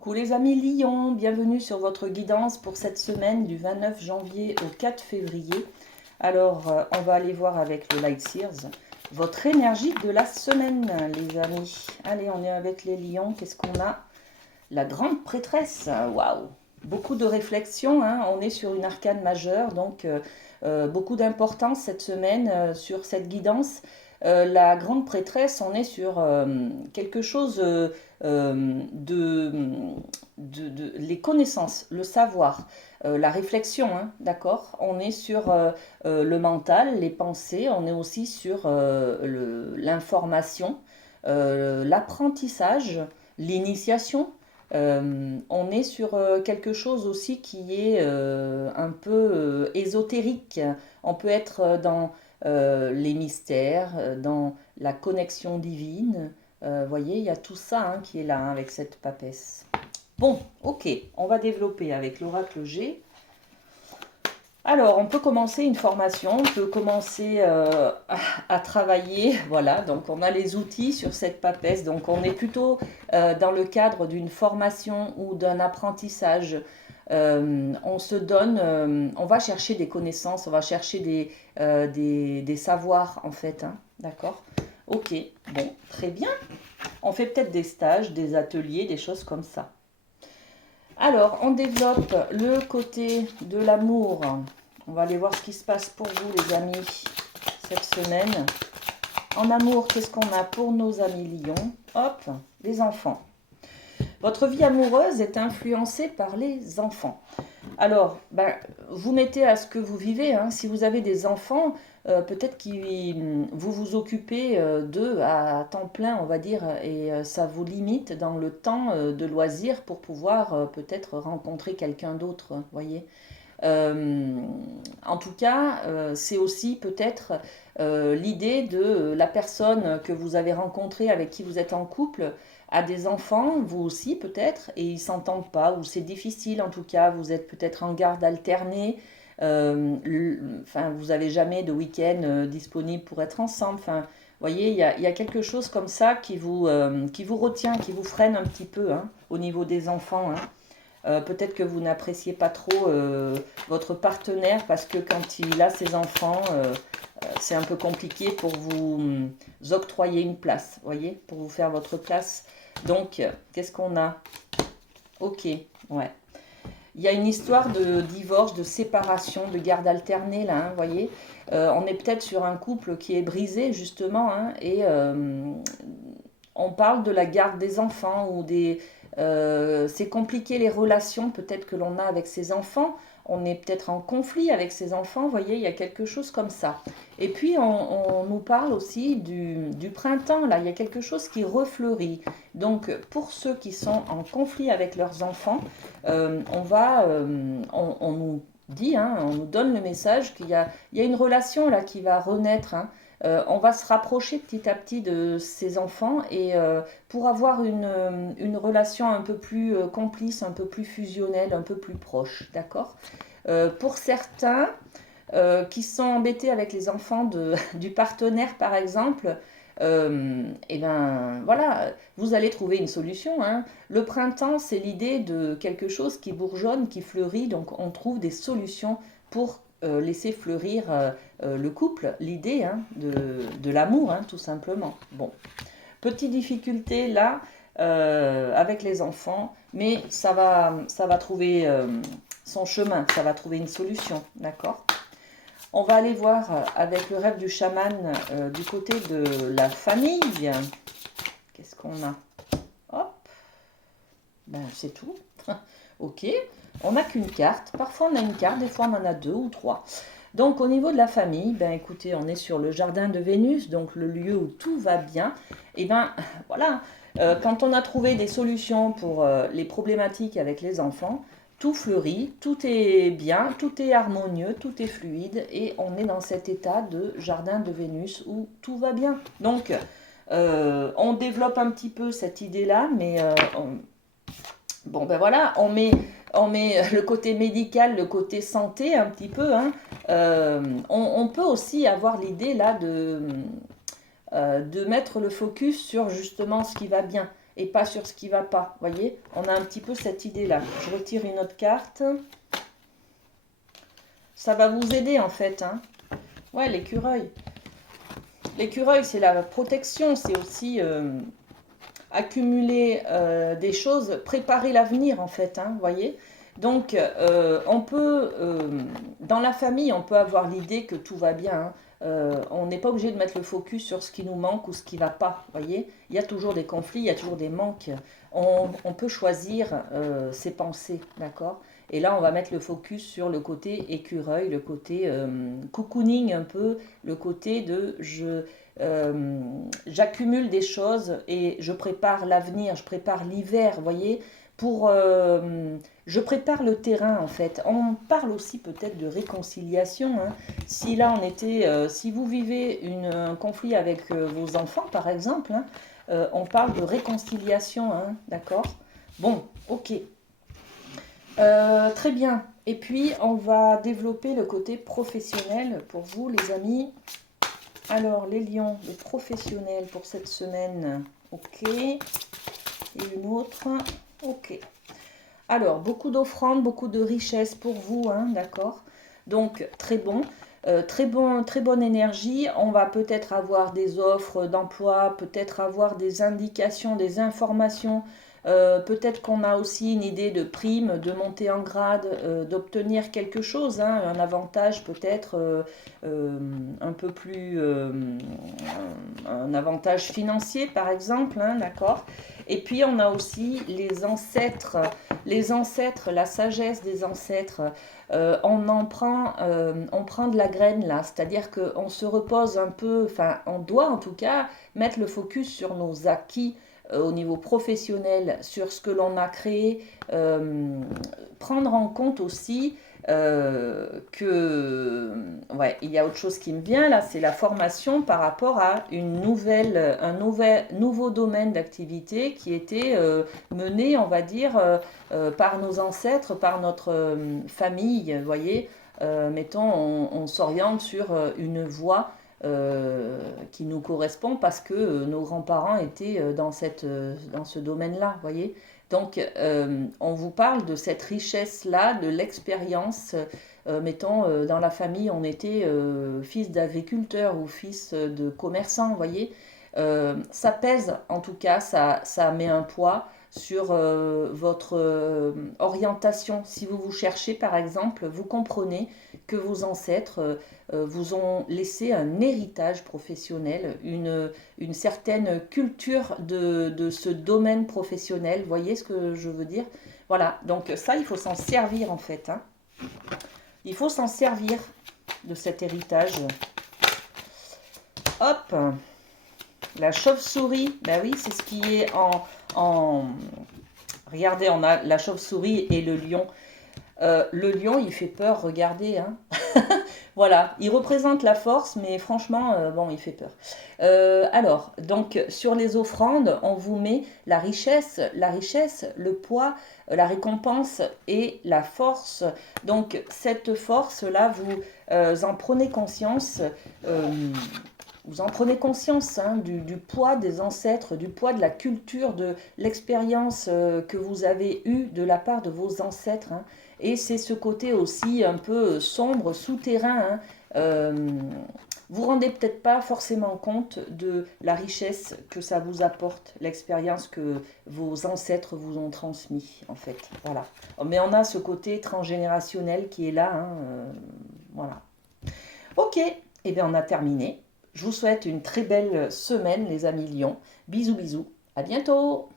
Coucou les amis Lion, bienvenue sur votre guidance pour cette semaine du 29 janvier au 4 février. Alors, on va aller voir avec le Light Seers votre énergie de la semaine, les amis. Allez, on est avec les lions. Qu'est-ce qu'on a? La grande prêtresse. Waouh! Beaucoup de réflexion, hein. On est sur une arcane majeure, donc beaucoup d'importance cette semaine sur cette guidance. La grande prêtresse, on est sur quelque chose les connaissances, le savoir, la réflexion, hein, d'accord? On est sur le mental, les pensées, on est aussi sur l'information, l'apprentissage, l'initiation. On est sur quelque chose aussi qui est un peu ésotérique. On peut être dans les mystères, dans la connexion divine. Voyez, il y a tout ça hein, qui est là hein, avec cette papesse. Bon, ok, on va développer avec l'oracle G. Alors, on peut commencer une formation, on peut commencer à travailler, voilà, donc on a les outils sur cette papesse, donc on est plutôt dans le cadre d'une formation ou d'un apprentissage. On se donne, on va chercher des connaissances, on va chercher des savoirs en fait, hein, d'accord? Ok, bon, très bien. On fait peut-être des stages, des ateliers, des choses comme ça. Alors, on développe le côté de l'amour. On va aller voir ce qui se passe pour vous, les amis, cette semaine. En amour, qu'est-ce qu'on a pour nos amis lions? Hop, les enfants. Votre vie amoureuse est influencée par les enfants. Alors, vous mettez à ce que vous vivez. Hein. Si vous avez des enfants, peut-être que vous vous occupez d'eux à temps plein, on va dire, et ça vous limite dans le temps de loisir pour pouvoir peut-être rencontrer quelqu'un d'autre, voyez. En tout cas, c'est aussi peut-être l'idée de la personne que vous avez rencontrée, avec qui vous êtes en couple, a des enfants, vous aussi peut-être, et ils s'entendent pas, ou c'est difficile en tout cas, vous êtes peut-être en garde alternée, enfin, vous n'avez jamais de week-end disponible pour être ensemble. Enfin, vous voyez, il y a quelque chose comme ça qui vous retient, qui vous freine un petit peu hein, au niveau des enfants. Hein. Peut-être que vous n'appréciez pas trop votre partenaire parce que quand il a ses enfants, c'est un peu compliqué pour vous octroyer une place, voyez, pour vous faire votre place. Donc, qu'est-ce qu'on a? Ok, ouais. Il y a une histoire de divorce, de séparation, de garde alternée, là, hein, voyez. On est peut-être sur un couple qui est brisé, justement, hein, et on parle de la garde des enfants ou des... c'est compliqué les relations peut-être que l'on a avec ses enfants. On est peut-être en conflit avec ses enfants, vous voyez, il y a quelque chose comme ça. Et puis on nous parle aussi du printemps, là, il y a quelque chose qui refleurit. Donc pour ceux qui sont en conflit avec leurs enfants, on nous dit, hein, on nous donne le message il y a une relation là qui va renaître. Hein. On va se rapprocher petit à petit de ses enfants et pour avoir une relation un peu plus complice, un peu plus fusionnelle, un peu plus proche, d'accord? Pour certains qui sont embêtés avec les enfants du partenaire, par exemple, et ben voilà, vous allez trouver une solution. Hein. Le printemps, c'est l'idée de quelque chose qui bourgeonne, qui fleurit, donc on trouve des solutions pour laisser fleurir le couple, l'idée hein, de l'amour, hein, tout simplement. Bon, petite difficulté là avec les enfants, mais ça va trouver son chemin, ça va trouver une solution, d'accord? On va aller voir avec le rêve du chaman du côté de la famille. Qu'est-ce qu'on a? Hop, ben c'est tout. Ok, on n'a qu'une carte. Parfois on a une carte, des fois on en a deux ou trois. Donc au niveau de la famille, ben écoutez, on est sur le jardin de Vénus, donc le lieu où tout va bien. Et ben voilà, quand on a trouvé des solutions pour les problématiques avec les enfants, tout fleurit, tout est bien, tout est harmonieux, tout est fluide et on est dans cet état de jardin de Vénus où tout va bien. Donc on développe un petit peu cette idée-là, mais bon ben voilà, on met le côté médical, le côté santé un petit peu. Hein. On peut aussi avoir l'idée là de mettre le focus sur justement ce qui va bien. et pas sur ce qui va pas. Vous voyez, on a un petit peu cette idée-là. Je retire une autre carte. Ça va vous aider en fait. Hein. Ouais, l'écureuil. L'écureuil, c'est la protection, c'est aussi accumuler des choses, préparer l'avenir en fait, hein, vous voyez. Donc, on peut, dans la famille, on peut avoir l'idée que tout va bien. Hein. On n'est pas obligé de mettre le focus sur ce qui nous manque ou ce qui ne va pas, vous voyez. Il y a toujours des conflits, il y a toujours des manques. On peut choisir ses pensées, d'accord. Et là, on va mettre le focus sur le côté écureuil, le côté cocooning un peu, le côté de j'accumule des choses et je prépare l'avenir, je prépare l'hiver, vous voyez, je prépare le terrain en fait. On parle aussi peut-être de réconciliation. Hein. Si là on était, si vous vivez un conflit avec vos enfants par exemple, hein, on parle de réconciliation, hein, d'accord? Bon, ok. Très bien. Et puis on va développer le côté professionnel pour vous les amis. Alors, les lions, les professionnels pour cette semaine, ok. Et une autre, ok. Alors, beaucoup d'offrandes, beaucoup de richesses pour vous, hein, d'accord. Donc, très bon. Très bonne énergie. On va peut-être avoir des offres d'emploi, peut-être avoir des indications, des informations. Peut-être qu'on a aussi une idée de prime, de monter en grade, d'obtenir quelque chose, hein, un avantage peut-être un peu plus, un avantage financier par exemple, hein, d'accord. Et puis on a aussi les ancêtres, la sagesse des ancêtres. On prend de la graine là, c'est-à-dire qu'on se repose un peu, enfin on doit en tout cas mettre le focus sur nos acquis au niveau professionnel, sur ce que l'on a créé, prendre en compte aussi que, ouais, il y a autre chose qui me vient là, c'est la formation par rapport à nouveau domaine d'activité qui était mené, on va dire, par nos ancêtres, par notre famille, vous voyez. Mettons, on s'oriente sur une voie qui nous correspond parce que nos grands-parents étaient dans ce domaine-là, vous voyez. Donc, on vous parle de cette richesse-là, de l'expérience. Mettons, dans la famille, on était fils d'agriculteur ou fils de commerçant, vous voyez. Ça pèse, en tout cas, ça met un poids sur votre orientation. Si vous vous cherchez, par exemple, vous comprenez que vos ancêtres vous ont laissé un héritage professionnel, une certaine culture de ce domaine professionnel. Vous voyez ce que je veux dire? Voilà, donc ça, il faut s'en servir en fait. Hein. Il faut s'en servir de cet héritage. Hop, la chauve-souris, ben oui, c'est ce qui est en... Regardez, on a la chauve-souris et le lion. Le lion, il fait peur, regardez. Hein. Voilà, il représente la force, mais franchement, bon, il fait peur. Alors, donc, sur les offrandes, on vous met la richesse, le poids, la récompense et la force. Donc, cette force-là, vous en prenez conscience. Vous en prenez conscience hein, du poids des ancêtres, du poids de la culture, de l'expérience que vous avez eue de la part de vos ancêtres. Hein. Et c'est ce côté aussi un peu sombre, souterrain. Hein. Vous ne rendez peut-être pas forcément compte de la richesse que ça vous apporte, l'expérience que vos ancêtres vous ont transmis, en fait. Voilà. Mais on a ce côté transgénérationnel qui est là. Hein, voilà. Ok, et bien on a terminé. Je vous souhaite une très belle semaine, les amis lions. Bisous, bisous. À bientôt!